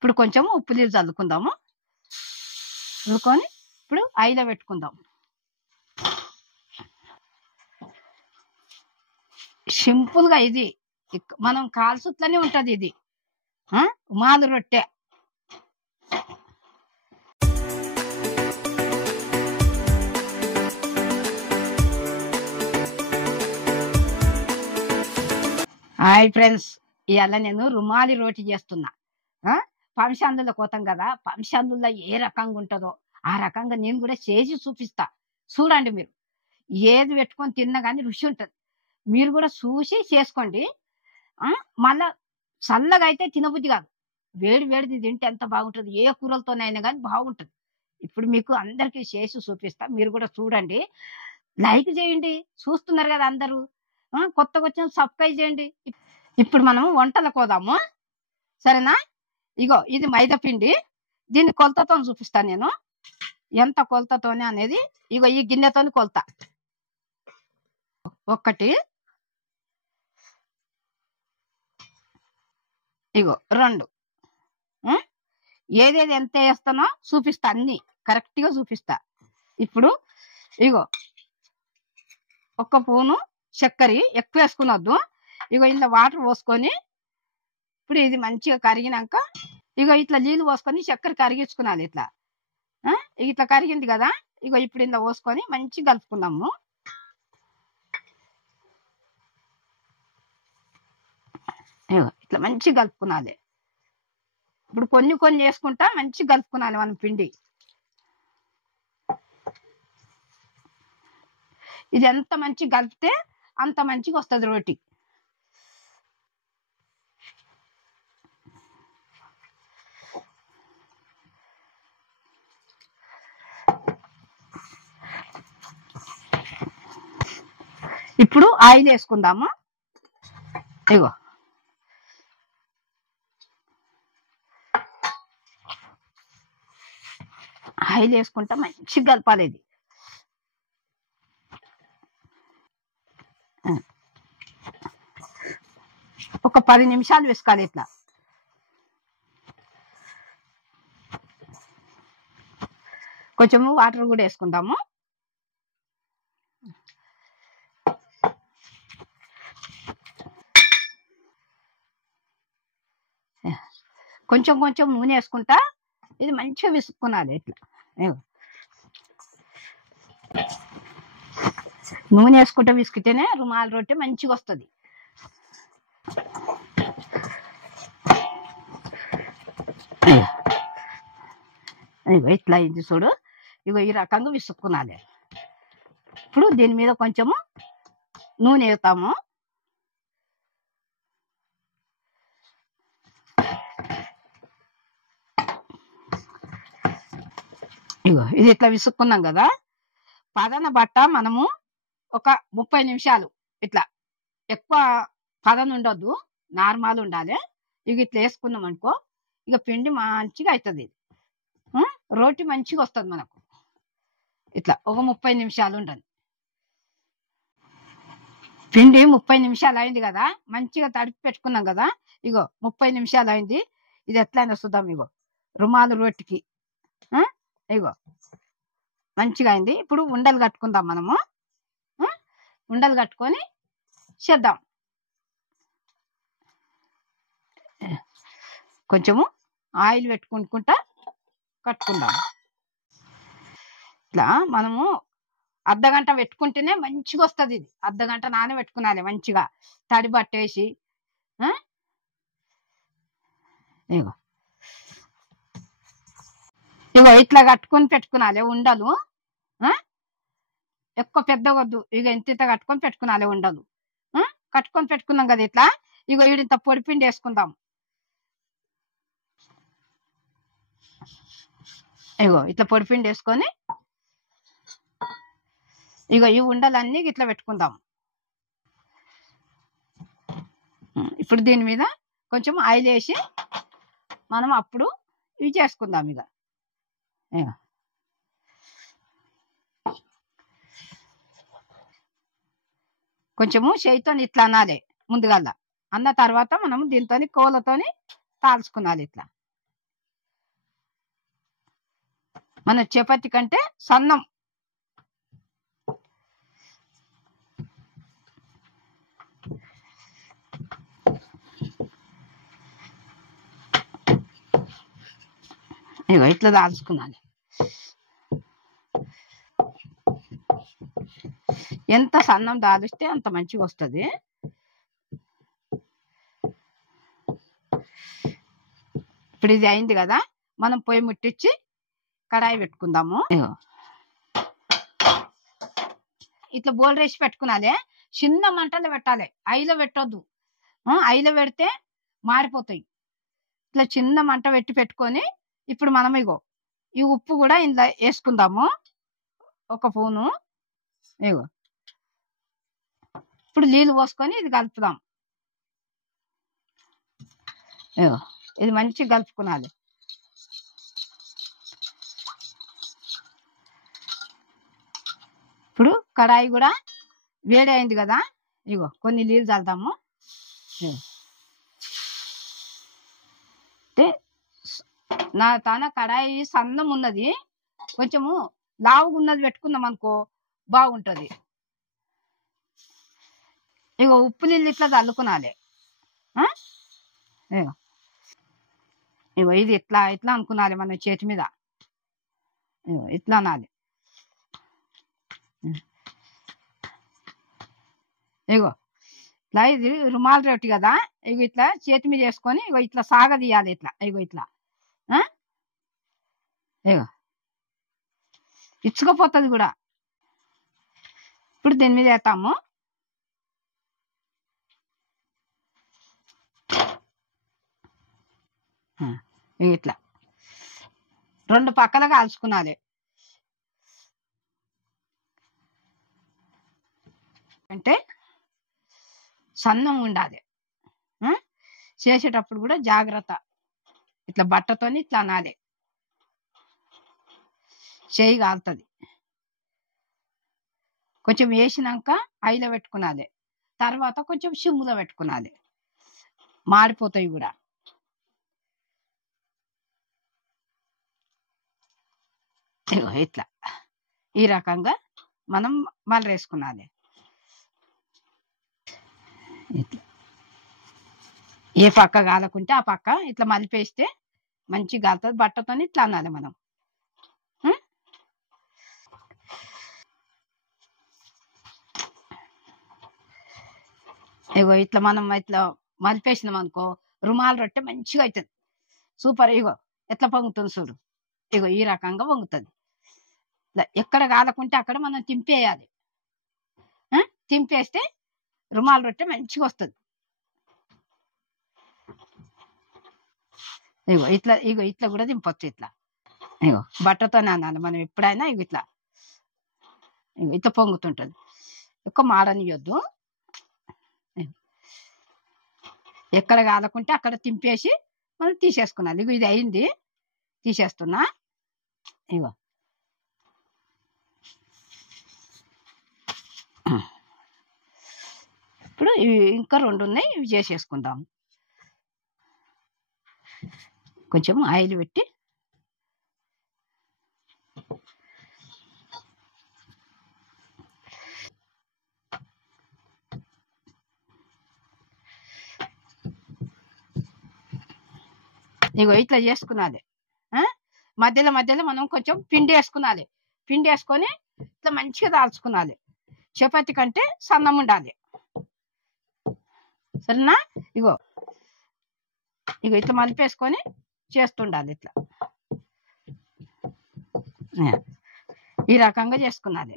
ఇప్పుడు కొంచెం ఉప్పు నీళ్ళు చల్లుకుందాము. చల్లుకొని ఇప్పుడు ఆయిల్లో పెట్టుకుందాం. సింపుల్గా ఇది మనం కాల్సుట్లనే ఉంటుంది. ఇది మాదు రొట్టె. హాయ్ ఫ్రెండ్స్, ఇవాళ నేను రుమాలి రోటి చేస్తున్నా. పంశాందుల్లో కోతాం కదా, పంశాందుల్లో ఏ రకంగా ఉంటుందో ఆ రకంగా నేను కూడా చేసి చూపిస్తా. చూడండి, మీరు ఏది పెట్టుకొని తిన్నా కానీ రుచి ఉంటుంది. మీరు కూడా చూసి చేసుకోండి. మళ్ళా చల్లగా అయితే తినబుద్ధి కాదు, వేడి వేడిది తింటే ఎంత బాగుంటుంది. ఏ కూరలతోనైనా కానీ బాగుంటుంది. ఇప్పుడు మీకు అందరికీ చేసి చూపిస్తా, మీరు కూడా చూడండి. లైక్ చేయండి, చూస్తున్నారు కదా అందరూ. కొత్తగా వచ్చిన సబ్స్క్రైబ్ చేయండి. ఇప్పుడు మనం వంటలకు పోదాము, సరేనా? ఇగో ఇది మైదా పిండి. దీన్ని కొలతతో చూపిస్తాను నేను, ఎంత కొలతతోనే అనేది. ఇగో ఈ గిన్నెతో కొలత 1, ఇగో 2. ఏదేది ఎంత వేస్తానో చూపిస్తా, అన్ని కరెక్ట్గా చూపిస్తా. ఇప్పుడు ఇగో 1 స్పూను చక్కెర, ఎక్కువ వేసుకున్నద్దు. ఇగో ఇంట్లో వాటర్ పోసుకొని ఇప్పుడు ఇది మంచిగా కరిగినాక ఇగో ఇట్లా నీళ్ళు పోసుకొని చక్కెర కరిగించుకున్నాను. ఇట్లా ఇట్లా కరిగింది కదా. ఇగో ఇప్పుడు ఇంట్లో పోసుకొని మంచిగా కలుపుకున్నాము. ఇగో ఇట్లా మంచిగా కలుపుకున్నాలి. ఇప్పుడు కొన్ని కొన్ని వేసుకుంటా మంచిగా కలుపుకున్నాలి మనం పిండి. ఇది ఎంత మంచిగా కలిపితే అంత మంచిగా వస్తుంది రోటి. ఇప్పుడు ఆయిల్ వేసుకుందాము. ఇగో ఆయిల్ వేసుకుంటా మంచిగా కలపాలి. ఇది ఒక 10 నిమిషాలు వేసుకోవాలి. ఇట్లా కొంచెము వాటర్ కూడా వేసుకుందాము. కొంచెం కొంచెం నూనె వేసుకుంటా ఇది మంచిగా విసుక్కునాలి. ఇట్లా నూనె వేసుకుంటా విసుకితేనే రుమాల్ రొట్టె మంచిగా వస్తుంది. ఇగో ఇట్లా ఇది చూడు. ఇగో ఈ రకంగా విసుక్కునాలి. ఇప్పుడు దీని మీద కొంచెము నూనె వేస్తాము. ఇగో ఇది ఇట్లా విసుక్కున్నాం కదా. పదన బట్ట మనము ఒక 30 నిమిషాలు ఇట్లా, ఎక్కువ పదన ఉండొద్దు, నార్మల్ ఉండాలి. ఇక ఇట్లా వేసుకున్నాం అనుకో, ఇక పిండి మంచిగా అవుతుంది. రోటి మంచిగా వస్తుంది మనకు. ఇట్లా ఒక 30 నిమిషాలు ఉండాలి. పిండి 30 నిమిషాలు అయింది కదా, మంచిగా తడిపి పెట్టుకున్నాం కదా. ఇగో 30 నిమిషాలు అయింది. ఇది ఎట్లయినా చూద్దాం. ఇగో రుమాలు రొట్టెకి ఇగో మంచిగా అయింది. ఇప్పుడు ఉండలు కట్టుకుందాం మనము. ఉండలు కట్టుకొని చేద్దాం. కొంచెము ఆయిల్ పెట్టుకుంటా కట్టుకుందాం. ఇట్లా మనము అర్ధగంట పెట్టుకుంటేనే మంచిగా వస్తుంది. ఇది అర్ధగంట నానబెట్టుకునాలి మంచిగా, తడి పట్టేసి. ఇగో ఇగో ఇట్లా కట్టుకొని పెట్టుకునాలి ఉండలు. ఎక్కువ పెద్దగొద్దు, ఇక ఇంత కట్టుకొని పెట్టుకునాలి ఉండలు. కట్టుకొని పెట్టుకున్నాం కదా ఇట్లా. ఇగో ఈడింత పొడిపిండి వేసుకుందాం. ఇగో ఇట్లా పొడిపిండి వేసుకొని ఇగో ఈ ఉండలన్నీ ఇట్లా పెట్టుకుందాం. ఇప్పుడు దీని మీద కొంచెం ఆయిల్ వేసి మనం అప్పుడు ఇవి చేసుకుందాం. ఇక కొంచెము చేయితో ఇట్లా అనాలి ముందుగా. అన్న తర్వాత మనం దీంతో కోలతోని కాల్చుకున్నాలి ఇట్లా. మన చపాతి కంటే సన్నం. ఇగో ఇట్లా దాల్చుకున్నాను. ఎంత సన్నం దాలిస్తే అంత మంచిగా వస్తుంది. ఇప్పుడు ఇది అయింది కదా, మనం పొయ్యి ముట్టించి కడాయి పెట్టుకుందాము. ఇట్లా బోల్ రేసి పెట్టుకున్నాలి. చిన్న మంటలో పెట్టాలి, ఐలో పెట్టొద్దు. ఐలో పెడితే మాడిపోతాయి. ఇట్లా చిన్న మంట పెట్టుకొని ఇప్పుడు మనం ఇగో ఈ ఉప్పు కూడా ఇందులో వేసుకుందాము, ఒక స్పూను. ఇగో ఇప్పుడు నీళ్ళు పోసుకొని ఇది కలుపుదాం. ఇగో ఇది మంచిగా కలుపుకున్నాలి. ఇప్పుడు కడాయి కూడా వేడి అయింది కదా, ఇగో కొన్ని నీళ్ళు చల్లుదాము. నా తన కడాయి సన్నం ఉన్నది, కొంచెము లావుగా ఉన్నది పెట్టుకుందాం అనుకో బాగుంటది. ఇగో ఉప్పు నీళ్ళు ఇట్లా చల్లుకునాలి. ఇగో ఇగో ఇది ఇట్లా ఇట్లా అనుకున్నాలి మన చేతి మీద. ఇగో ఇట్లా అనాలి. ఇగో ఇట్లా ఇది రుమాల్ రొట్టి కదా, ఇగో ఇట్లా చేతి మీద వేసుకొని ఇగో ఇట్లా సాగదీయాలి. ఇట్లా ఇగో ఇట్లా ఇగో ఇచ్చుకపోతుంది కూడా. ఇప్పుడు దీని మీద వేస్తాము. ఇట్లా రెండు పక్కల కాల్చుకున్నది. అంటే సన్నం ఉండాలి. చేసేటప్పుడు కూడా జాగ్రత్త, ఇట్లా బట్టతోని ఇట్లా అనాలి, చేయి కాలుతుంది. కొంచెం వేసినాక ఐలో పెట్టుకున్నది, తర్వాత కొంచెం సిమ్ములో పెట్టుకున్నది, మాడిపోతాయి కూడా. ఇట్లా ఈ రకంగా మనం మళ్ళీ వేసుకున్నది. ఇట్లా ఏ పక్క కాలకుంటే ఆ పక్క ఇట్లా మలిపేస్తే మంచిగా కాలుతుంది. బట్టతో ఇట్లా అనాలి మనం. ఇగో ఇట్లా మనం ఇట్లా మలిపేసినాం అనుకో రుమాల్ రొట్టె మంచిగా అవుతుంది, సూపర్. ఇగో ఎట్లా పొంగుతుంది చూడు, ఇగో ఈ రకంగా పొంగుతుంది. ఎక్కడ కాలకుంటే అక్కడ మనం తింపేయాలి. తింపేస్తే రుమాల్ రొట్టె మంచిగా వస్తుంది. ఇగో ఇట్లా కూడా దింపొచ్చు. ఇట్లా ఇగో బట్టతోనే అనాలి మనం ఎప్పుడైనా. ఇగో ఇట్లా ఇట్లా పొంగుతుంటది, ఎక్కువ మాడనియొద్దు. ఎక్కడ కాలకుంటే అక్కడ తింపేసి మనం తీసేసుకున్నాను. ఇగో ఇది అయింది, తీసేస్తున్నా. ఇగో ఇప్పుడు ఇవి ఇంకా రెండు ఉన్నాయి, ఇవి చేసేసుకుందాం. కొంచెం ఆయిల్ పెట్టి ఇగో ఇట్లా చేసుకున్నది. మధ్యలో మధ్యలో మనం కొంచెం పిండి వేసుకున్నది. పిండి వేసుకొని ఇట్లా మంచిగా దాల్చుకున్నది. చపాతి కంటే సన్నం ఉండాలి, సరేనా? ఇగో ఇగో ఇట్లా మలిపేసుకొని చేస్తుండాలి. ఇట్లా ఈ రకంగా చేసుకున్నది.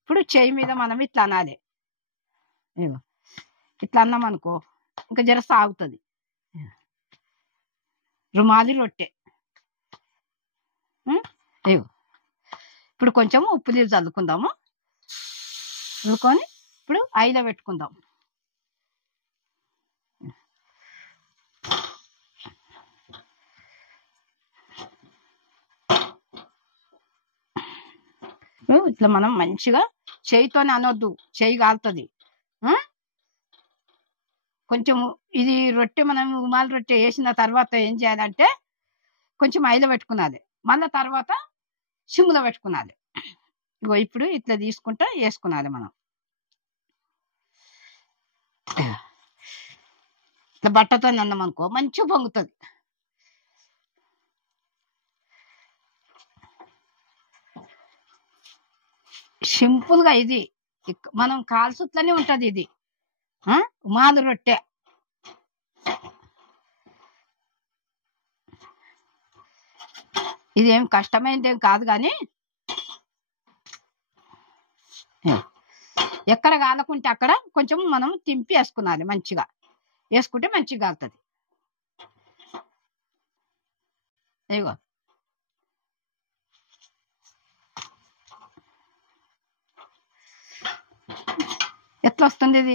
ఇప్పుడు చేయి మీద మనం ఇట్లా అనాలి. ఇగో ఇట్లా అన్నాం అనుకో ఇంకా జర సాగుతుంది. రుమాలి రొట్టె. ఇగో ఇప్పుడు కొంచెం ఉప్పు నీళ్ళు చల్లుకుందాము. చల్లుకొని ఇప్పుడు ఐలో పెట్టుకుందాం. ఇట్లా మనం మంచిగా చేయితోనే అనొద్దు, చేయి కాలుతుంది. కొంచెం ఇది రొట్టె మనం రుమాల్ రొట్టె వేసిన తర్వాత ఏం చేయాలంటే కొంచెం ఐలో పెట్టుకున్నది, మళ్ళా తర్వాత సిమ్లో పెట్టుకున్నాలి. ఇగో ఇప్పుడు ఇట్లా తీసుకుంటా వేసుకున్నాలి మనం. ఇట్లా బట్టతో అన్నం అనుకో మంచిగా పొంగుతుంది. సింపుల్ గా ఇది మనం కాల్సుట్లనే ఉంటది ఇది మాదు రొట్టె. ఇది ఏం కష్టమైనది ఏం కాదు, కానీ ఎక్కడ కాలకుంటే అక్కడ కొంచెం మనం తింపి వేసుకున్నాలి. మంచిగా వేసుకుంటే మంచిగా కాలుతుంది. ఇగో ఎట్లా వస్తుంది ఇది.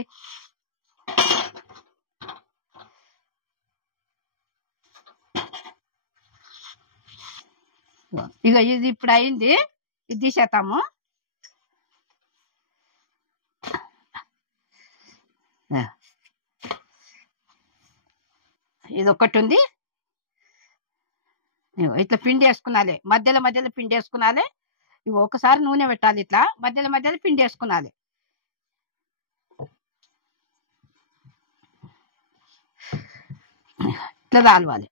ఇక ఇది ఇప్పుడు అయింది, ఇది తీసేస్తాము. ఇది ఒకటి ఉంది. ఇట్లా పిండి వేసుకున్నాలి, మధ్యలో మధ్యలో పిండి వేసుకున్నాలి. ఇవి ఒకసారి నూనె పెట్టాలి, ఇట్లా మధ్యలో మధ్యలో పిండి వేసుకున్నాలి. ఇట్లా తాలవాలి.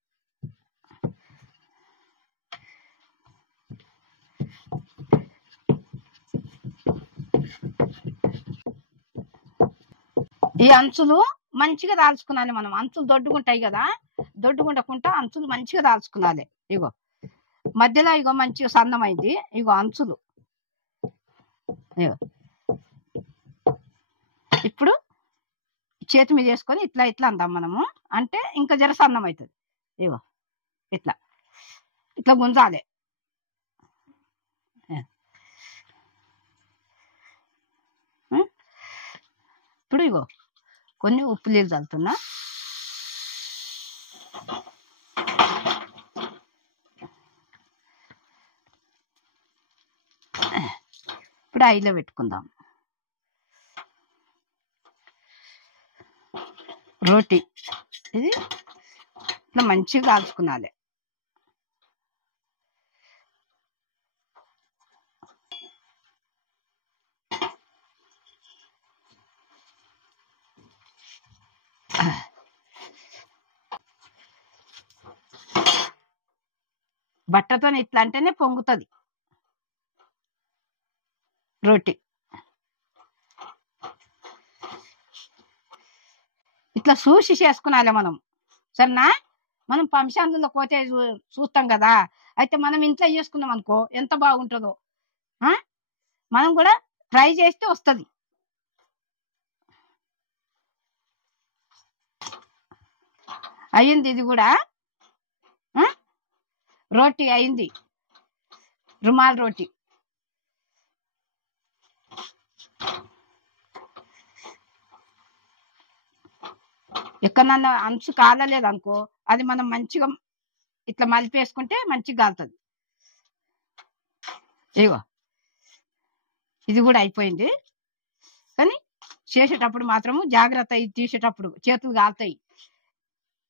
ఈ అంచులు మంచిగా దాల్చుకున్నాలి మనం. అంచులు దొడ్డుకుంటాయి కదా, దొడ్డుకుంటకుండా అంచులు మంచిగా దాల్చుకున్నాలి. ఇగో మధ్యలో ఇగో మంచిగా సన్నమైంది. ఇగో అంచులు ఇగో ఇప్పుడు చేతి మీద వేసుకొని ఇట్లా ఇట్లా అందాం మనము, అంటే ఇంకా జర సన్నం అవుతుంది. ఇగో ఇట్లా ఇట్లా గుంజాలి. ఇప్పుడు ఇగో కొన్ని ఉప్పు నీళ్ళు చల్లుతున్నా. ఇప్పుడు ఐలో పెట్టుకుందాం. రోటీ ఇది ఇట్లా మంచిగా కాల్చుకున్నాలి. బట్టతో ఇట్లా అంటేనే పొంగుతుంది రోటీ. ఇట్లా చూసి చేసుకున్నాలి మనం, సరేనా? మనం ఫంక్షన్లలో పోతే చూస్తాం కదా, అయితే మనం ఇంట్లో చేసుకున్నాం అనుకో ఎంత బాగుంటుందో. మనం కూడా ట్రై చేస్తే వస్తుంది. అయింది ఇది కూడా, రోటీ అయింది, రుమాల్ రోటీ. ఎక్కడన్నా అంచు కాలలేదు అనుకో, అది మనం మంచిగా ఇట్లా మలిపేసుకుంటే మంచిగా కాలుతుంది. ఇగో ఇది కూడా అయిపోయింది, కానీ చేసేటప్పుడు మాత్రము జాగ్రత్త. ఇది తీసేటప్పుడు చేతులు కాలుతాయి.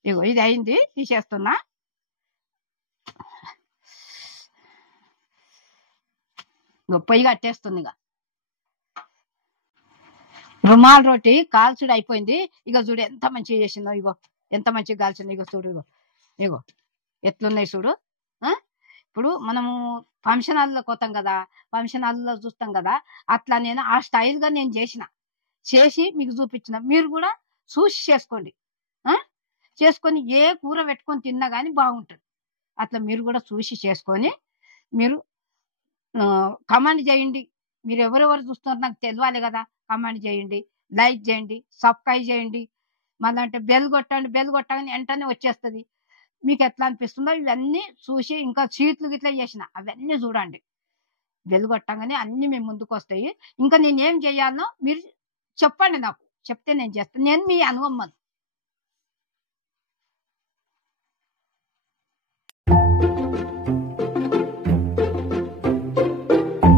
ఇగో ఇది అయింది, తీసేస్తున్నా. ఇగో పొయ్యి కట్టేస్తుంది. ఇక రుమాల్ రోటీ కాల్చుడు అయిపోయింది. ఇక చూడు ఎంత మంచిగా చేసిందో, ఇగో ఎంత మంచిగా కాల్చిందో. ఇగో చూడు, ఇగో ఇగో ఎట్లున్నాయి చూడు. ఇప్పుడు మనము ఫంక్షన్ హాల్లో పోతాం కదా, ఫంక్షన్ హాల్లో చూస్తాం కదా, అట్లా నేను ఆ స్టైల్గా నేను చేసి మీకు చూపించిన. మీరు కూడా చూసి చేసుకోండి. చేసుకొని ఏ కూర పెట్టుకొని తిన్నా కానీ బాగుంటుంది. అట్లా మీరు కూడా చూసి చేసుకొని మీరు కమెంట్ చేయండి. మీరు ఎవరెవరు చూస్తున్నారు నాకు తెలియాలి కదా. కమెంట్ చేయండి, లైక్ చేయండి, సబ్స్క్రైబ్ చేయండి. మళ్ళీ అంటే బెల్ కొట్టండి. బెల్ కొట్టగానే వెంటనే వచ్చేస్తుంది. మీకు ఎట్లా అనిపిస్తుందో ఇవన్నీ చూసి, ఇంకా చీట్లు గిట్లా చేసిన అవన్నీ చూడండి. బెల్ కొట్టగానే అన్ని మేము ముందుకు వస్తాయి. ఇంకా నేనేం చేయాలనో మీరు చెప్పండి, నాకు చెప్తే నేను చేస్తాను. నేను మీ అనుభవం